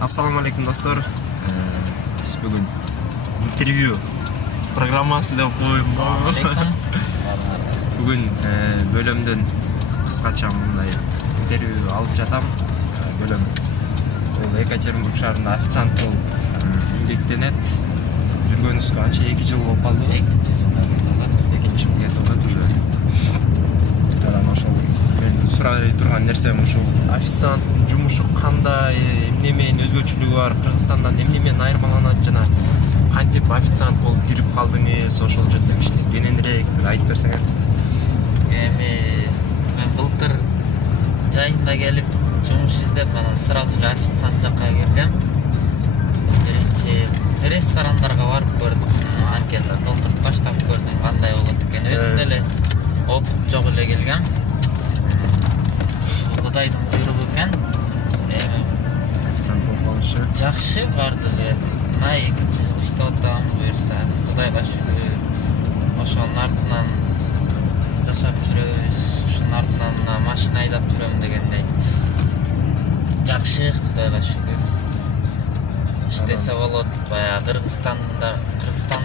Assalamu alaikum dostlar. Biz bugün interview programması da koyuyoruz. Bugün bölümden kıskaça mындай interview alıp жатам. Bölüm Ekaterinburg шаарында официант болуп эмгектенет. Жүргөнүбүзгө анча 2 жыл болуп калды. Экинчи жылга толот уже. Жаран ошол мен сурай турган нерсем ушул официант жумушу кандай, эмне менен өзгөчөлүгү бар, Кыргызстандан эмне менен айырмаланат жана кантип официант болуп кирип калдыңыз, ошол жөнүндө кичине кененирээк айтып берсеңер. Мен былтыр жайында келип жумуш издеп, анан сразу эле официант жакка киргем. Биринчи ресторандарга барып көрдүм, анкета толтуруп таштап көрдүм кандай болот экен. Өзүм деле опыт жок эле келгем. Кудайдын буйругу экен. Официант болуп калышы Жакшы бардыгы. Мына 2 жыл иштеп атам, буюрса, Кудайга шүгүр. Ошонун артынан жашап жүрөбүз. Ушунун артынан машина айдап жүрөм дегендей. Жакшы, Кудайга шүгүр. Иштесе болот. Баягы Кыргызстан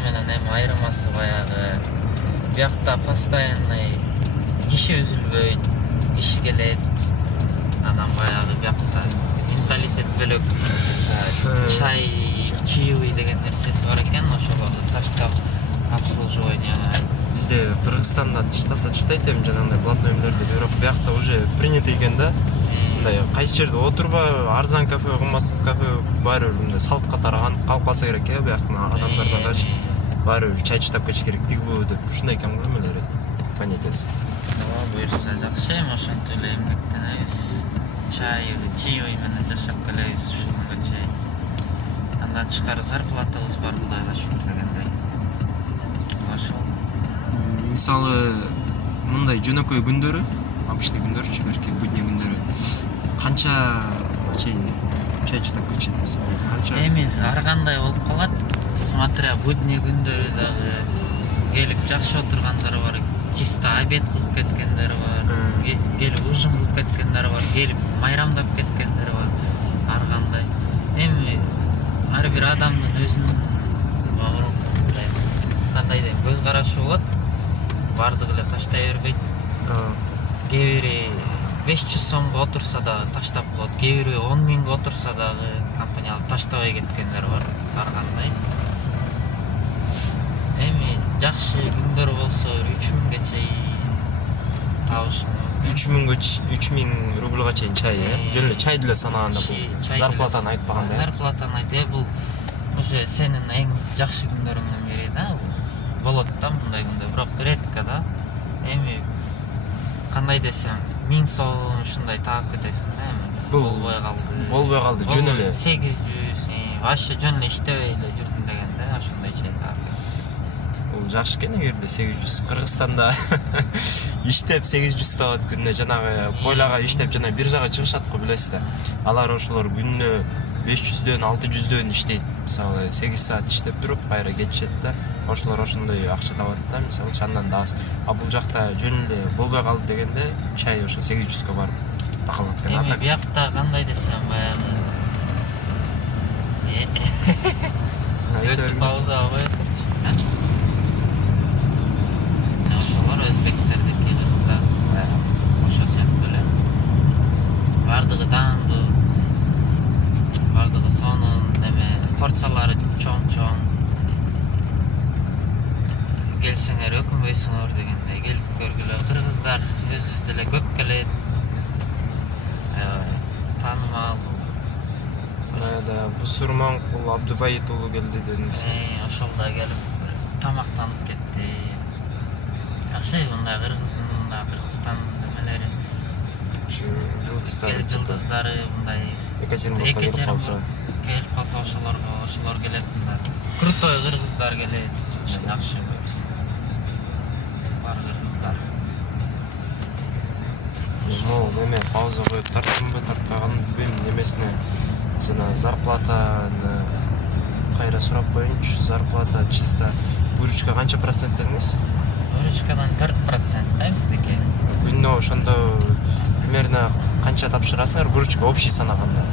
менен эми айырмасы баягы. Биякта постоянный киши үзүлбөйт, киши келет. Анан баягы биякта менталитет бөлөк. Чай, чаевый деген нерсеси бар экен, ошого таштап обслуживание. Бизде Кыргызстанда тыштаса чыштайт эми жанагындай платной эмелерди, бирок биякта уже принято экен да. Мындай кайсы жерде отурба, арзан кафе, кымбат кафе баары бир мындай салт катары калып калса керек э, бияктын адамдарына каршы баары бир чай чыштап кетиш керек, тигбу деп ушундай экен го эмелери, понятиясы. Буюрса жакшы, эми ошентип эле эмгектенебиз. Чаевый менен жашап келебиз ушунга чейин. Андан тышкары зарплатабыз бар, Кудайга шүгүр дегендей. Ошол. Мисалы мындай жөнөкөй күндөрү, обычный күндөрчү, берки будний күндөрү канча чейин чай чыштап кетишет мисалы? Канча? Эми ар кандай болуп калат. Смотря будний күндөрү дагы келип жакшы отургандар бар, чисто обед кылып кеткендер бар, келип ужин кылып кеткендер бар, келип майрамдап кеткендер бар. Ар кандай. Эми ар бир адамдын өзүнүн кандай дейм, көз карашы болот. Бардыгы эле таштай бербейт. Кээ бири 500 сомго отурса да таштап коет, кээ бири 10 миңге отурса дагы компания алып таштабай кеткендер бар. Ар кандай. Эми жакшы күндөр болсо 3000ге чейин табышым. 3000 рубльга чейин чай, жөн эле чайды эле санаганда бул зарплатаны айтпаганда. Зарплатаны айт, бул уже сенин эң жакшы күндөрүңдүн бири да. Болот да мындай күндө, бирок редко да. Эми кандай десем, 1000 сом ушундай таап кетесиң да, эми болбой калды, жөн эле 800, вообще жөн эле иштебей эле жүрдүм дегенде, ошондой чей таап кетесиң. Бул жакшы экен эгерде 800. Кыргызстанда иштеп 800 табат күнүнө, жанагы пойлага иштеп жана биржага чыгышат го, билесиз да. Алар ошолор күнүнө 500дөн 600дөн иштейт. Мисалы 8 саат иштеп туруп кайра кетишет да. Ошолор ошондой акча табат да, мисалы андан да аз. А бул жакта жөн эле болбой калды дегенде чай ошо 800га барып такалат экен. Эми биякта кандай десем, паузага кое турчу. Ошолор өзбектердики, кыргыздар ошо сыяктуу эле. Бардыгы даамдуу, бардыгы сонун, порциялары чоң-чоң. Келсеңер өкүнбөйсүңөр дегендей, келип көргүлө. Кыргыздар өзүбүз деле көп келет. Таанымал. Майда Бусурманкул Абдубайит уулу келди дедиңиз. Ошол да келип тамактанып кетти. Жакшы, мындай Кыргызстан эмелери. Жылдыздары мындай Екатеринбургка келип калса ошолор келет. Крутой кыргыздар келет. Жакшы көбүс. Бар кыргыздар. Эме пауза коюп тарттымбы, тартпаганын билбейм. Немесине жана зарплатаны кайра сурап коеюнчу. Зарплата чисто выручка канча процент дедиңиз? Выручкадан 4% да биздики. Күнүнө ошондо примерно канча тапшырасыңар выручка общий санаганда?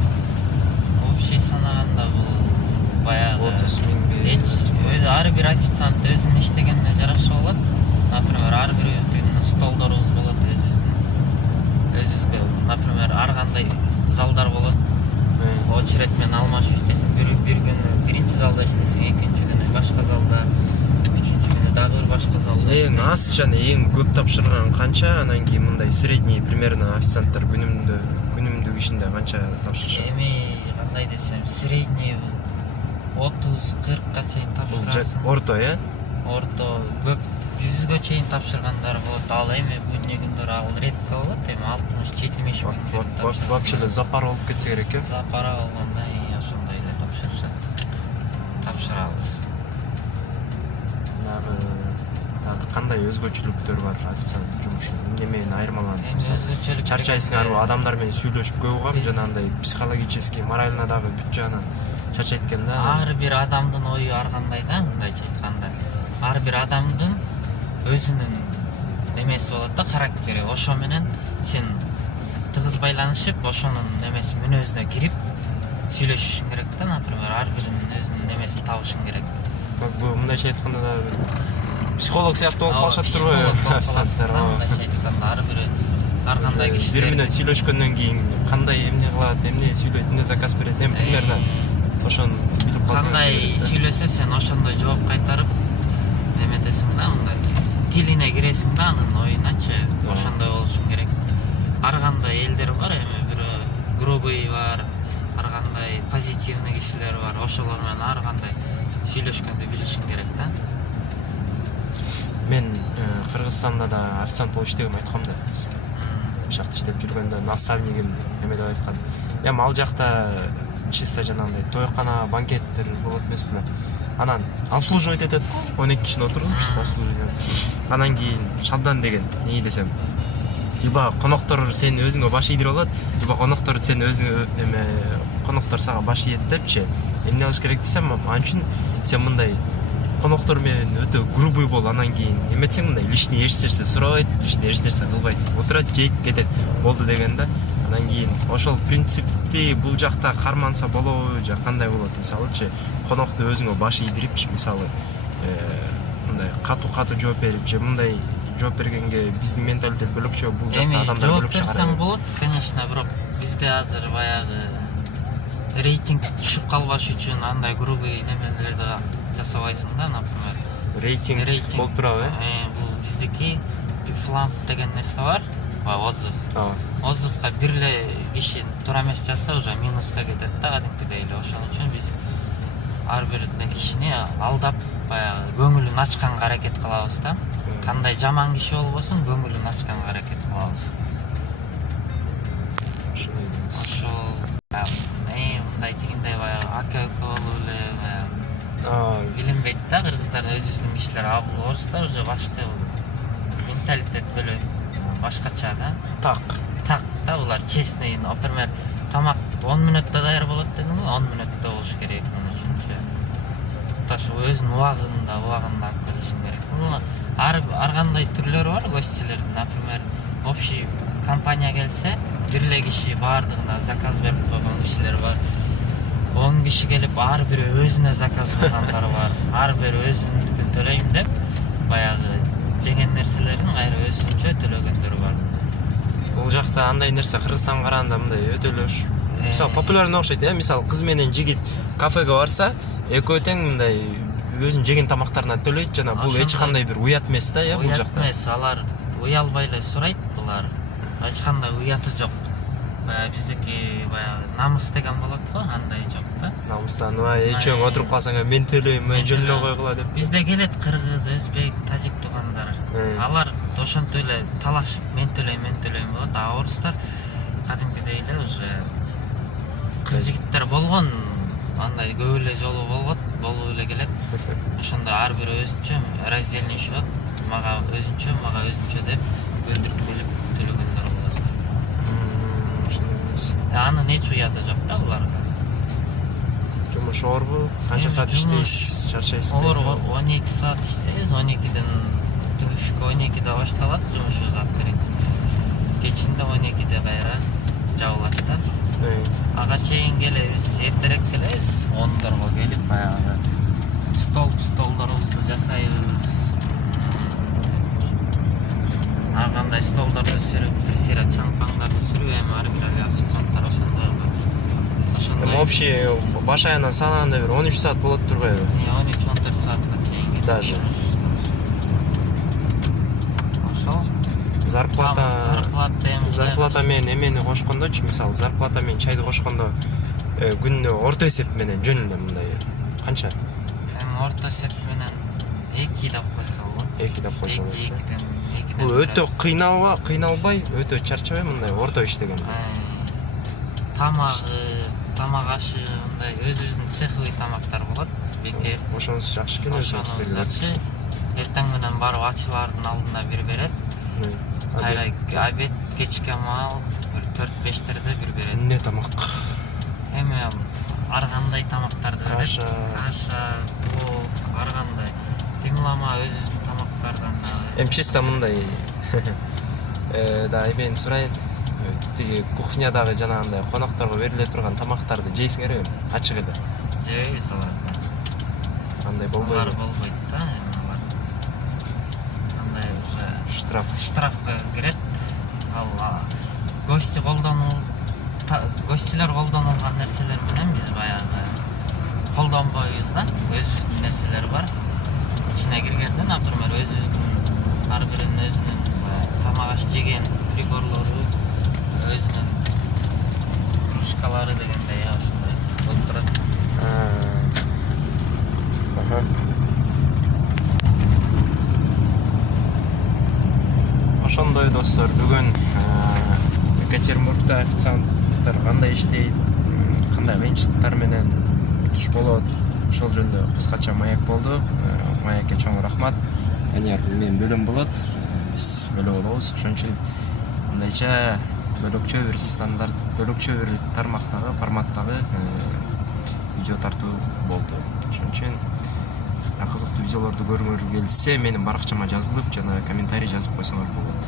Общий кече санаганда бул баягы 30 миңге өзү ар бир официант өзүнүн иштегенине жараша болот. Например, ар бирибиздин столдорубуз болот, өзүбүзгө, например, ар кандай залдар болот. Очередь менен алмашып иштесең, бир күнү биринчи залда иштесең, экинчи күнү башка залда, үчүнчү күнү дагы бир башка залда. Эң аз жана эң көп тапшырган канча, анан кийин мындай средний примерно официанттар күнүмдүк ишинде канча тапшырышат? Эми кандай десем, средний 30-40га чейин тапшырасың. Орто, Орто көп 100га чейин тапшыргандар болот. Ал эми будний күндөр ал редко болот. Эми 60-70 күн вообще эле запар болуп кетсе керек, Запара болгондо ошондой эле тапшырабыз. Дагы кандай өзгөчөлүктөр бар официант жумушунун? Эмне менен айырмаланат? Өзгөчөлүк Чарчайсыңарбы? Адамдар менен сүйлөшүп көп угам, жана андай психологический, морально дагы бүт жагынан чарчайт экен да. Ар бир адамдын ою ар кандай да, мындайча айтканда. Ар бир адамдын өзүнүн немеси болот да, характери. Ошо менен сен тыгыз байланышып, ошонун немеси мүнөзүнө кирип сүйлөшүшүң керек да, например, ар биринин өзүнүн немесин табышың керек. Бул мындайча айтканда да психолог сыяктуу болуп калышат турбайбы? Мындайча айтканда ар кандай кишилер 1 мүнөт сүйлөшкөндөн кийин кандай эмне кылат, эмне сүйлөйт, эмне заказ берет, эми примерно ошону билип калсаң. Кандай сүйлөсө сен ошондой жооп кайтарып неметесиң да, мындай тилине киресиң да, анын оюначы ошондой болушуң керек. Ар кандай элдер бар, эми бирөө грубый бар, ар кандай позитивный кишилер бар. Ошолор менен ар кандай сүйлөшкөндү билишиң керек да. Мен Кыргызстанда да официант болуп иштегем айткам да сизге. Жакта иштеп жүргөндө наставнигим эме деп айткан. Эми ал жакта чисто жанагындай тойкана, банкеттер болот эмес беле. Анан обслуживать этет го, 12 кишини отургузуп чисто обслуживать. Анан кийин шалдан деген, эмне десем, либо коноктор сени өзүңө баш ийдирип алат, либо коноктор сени өзүңө коноктор сага баш ийет депчи. Эмне кылыш керек десем, ал үчүн сен мындай коноктор менен өтө грубый бол, анан кийин эметсең мындай лишний эч нерсе сурабайт, лишний эч нерсе кылбайт. Отурат, жейт, кетет. Болду деген да. Анан кийин ошол принципти бул жакта карманса болобу, же кандай болот? Мисалычы, конокту өзүңө баш ийдирипчи, мисалы, мындай катуу жооп берип, же мындай жооп бергенге биздин менталитет бөлөкчө, бул жакта адамдар бөлөкчө карайт. Жооп берсең болот, конечно, бирок бизде азыр баягы рейтинг түшүп калбаш үчүн андай грубый немелерди жасабайсың да, например. Рейтинг болуп турабы? Бул биздики фламп деген нерсе бар, отзыв. Отзывга бир эле киши туура эмес жазса, уже минуска кетет да, кадимкидей эле. Ошон үчүн биз ар бир кишини алдап, баягы көңүлүн ачканга аракет кылабыз да. Кандай жаман киши болбосун, көңүлүн ачканга аракет кылабыз. Ошол мындай тигиндей баягы ака-өкө болуп эле, билинбейт да, кыргыздардын өзүбүздүн кишилер. Орустар уже башка менталитет бөлөк, башкача да. Так да, булар честный, например, тамак 10 мүнөттө даяр болот дедим го, 10 мүнөттө болуш керек мун үчүнчү. Ташы өзүнүн убагында алып келишиң керек. Ар кандай түрлөрү бар гостчилердин, например, общий компания келсе, бир эле киши баардыгына заказ берип койгон кишилер бар. 10 киши келип, ар бири өзүнө заказ кылгандар бар. Ар бири өзүнүн төлөйм деп, баягы жеген нерселерин кайра өзүнчө төлөгөндөр бар. Бул жакта андай нерсе Кыргызстанга караганда мындай өтө эле мисалы популярный окшойт, мисалы кыз менен жигит кафеге барса, экөө тең мындай өзүнүн жеген тамактарына төлөйт, жана бул эч кандай бир уят эмес да, бул жакта. Уят эмес, алар уялбай эле сурайт, булар. Эч кандай уяты жок. Биздики баягы намыс деген болот го, андай жок да. Намыстан эчөң отуруп калсаң, мен төлөйм, мен жөнүнө койгула деп. Бизде келет кыргыз, өзбек, тажик туугандар. Алар ошонтип эле талашып, мен төлөйм болот. А орустар кадимкидей эле уже кыз жигиттер болгон, андай көп эле жолу болуп эле келет. Ошондо ар бири өзүнчө раздельный счет, мага өзүнчө деп бөлдүрүп келип төлөгөндөр болот. Анын эч уяты жок да буларга. Жумуш оорбу? Канча саат иштейсиз, чарчайсызбы? Оор 12 саат иштейбиз, 12ден түшкү 12де башталат жумушубуз открыть. Кечинде 12де кайра жабылат да. ага чейин келебиз, эртерээк келебиз. 10-дорго келип баягы столдорубузду жасайбыз. Ар кандай столдорду сүрүп, сыра чаңпаңдарды сүрүп, эми ар бир официанттар ошондой. Общий баш аягынан санаганда бир 13 саат болот турбайбы? 13-14 саатка чейин кетет. Даже. Ошол. Зарплата менен эмени кошкондочу, мисалы, зарплата менен чайды кошкондо күнүнө орто есеп менен жөнүндө мындай канча? Эми орто есеп менен 2 деп койсо болот. 2 деп койсо болот. 2ден. Бул өтө кыйналбай, өтө чарчабай мындай орто иштеген. Тамак ашы мындай өзүбүздүн цеховый тамактар болот. Бекер. Ошонусу жакшы экен өзүңүздөргө. Эртең менен барып ачылардын алдында бир берет. Кайра обед, кечке мал 4-5терде бир берет. Эмне тамак? Эми ар кандай тамактарды берет. Каша, ар кандай. Тыңлама өзүнүн тамактардан. Эми чисто мындай да мен сурайын. Тиги кухнядагы жанагындай конокторго бериле турган тамактарды жейсиңерби? Ачык эле. Жейбиз алар. Андай болбойбу? Болбойт да, эми алар. Андай уже штрафка кирет. Ал гостилер колдонулган нерселер менен биз баягы колдонбойбуз да. Өзүбүздүн нерселер бар. Ичине киргенде, например, өзүбүздүн ар биринин өзүнүн тамак аш жеген приборлору, өзүнүн кружкалары дегендей ошондой болуп турат. Ошондой достор, бүгүн Екатеринбургда официанттар кандай иштейт, кандай кыйынчылыктар менен туш болот, ошол жөнүндө кыскача маек болду. Маекке чоң рахмат. Анияр менен бөлөм болот. Биз бөлө болобуз. Ошон үчүн мындайча бөлөкчө бир стандарт, бөлөкчө бир тармактагы, форматтагы видео тартуу болду. Ошон үчүн кызыктуу видеолорду көргүңөр келсе, менин баракчама жазылып, жана комментарий жазып койсоңор болот.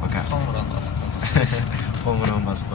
Пока. Коңгуроо басып. Коңгуроо басып.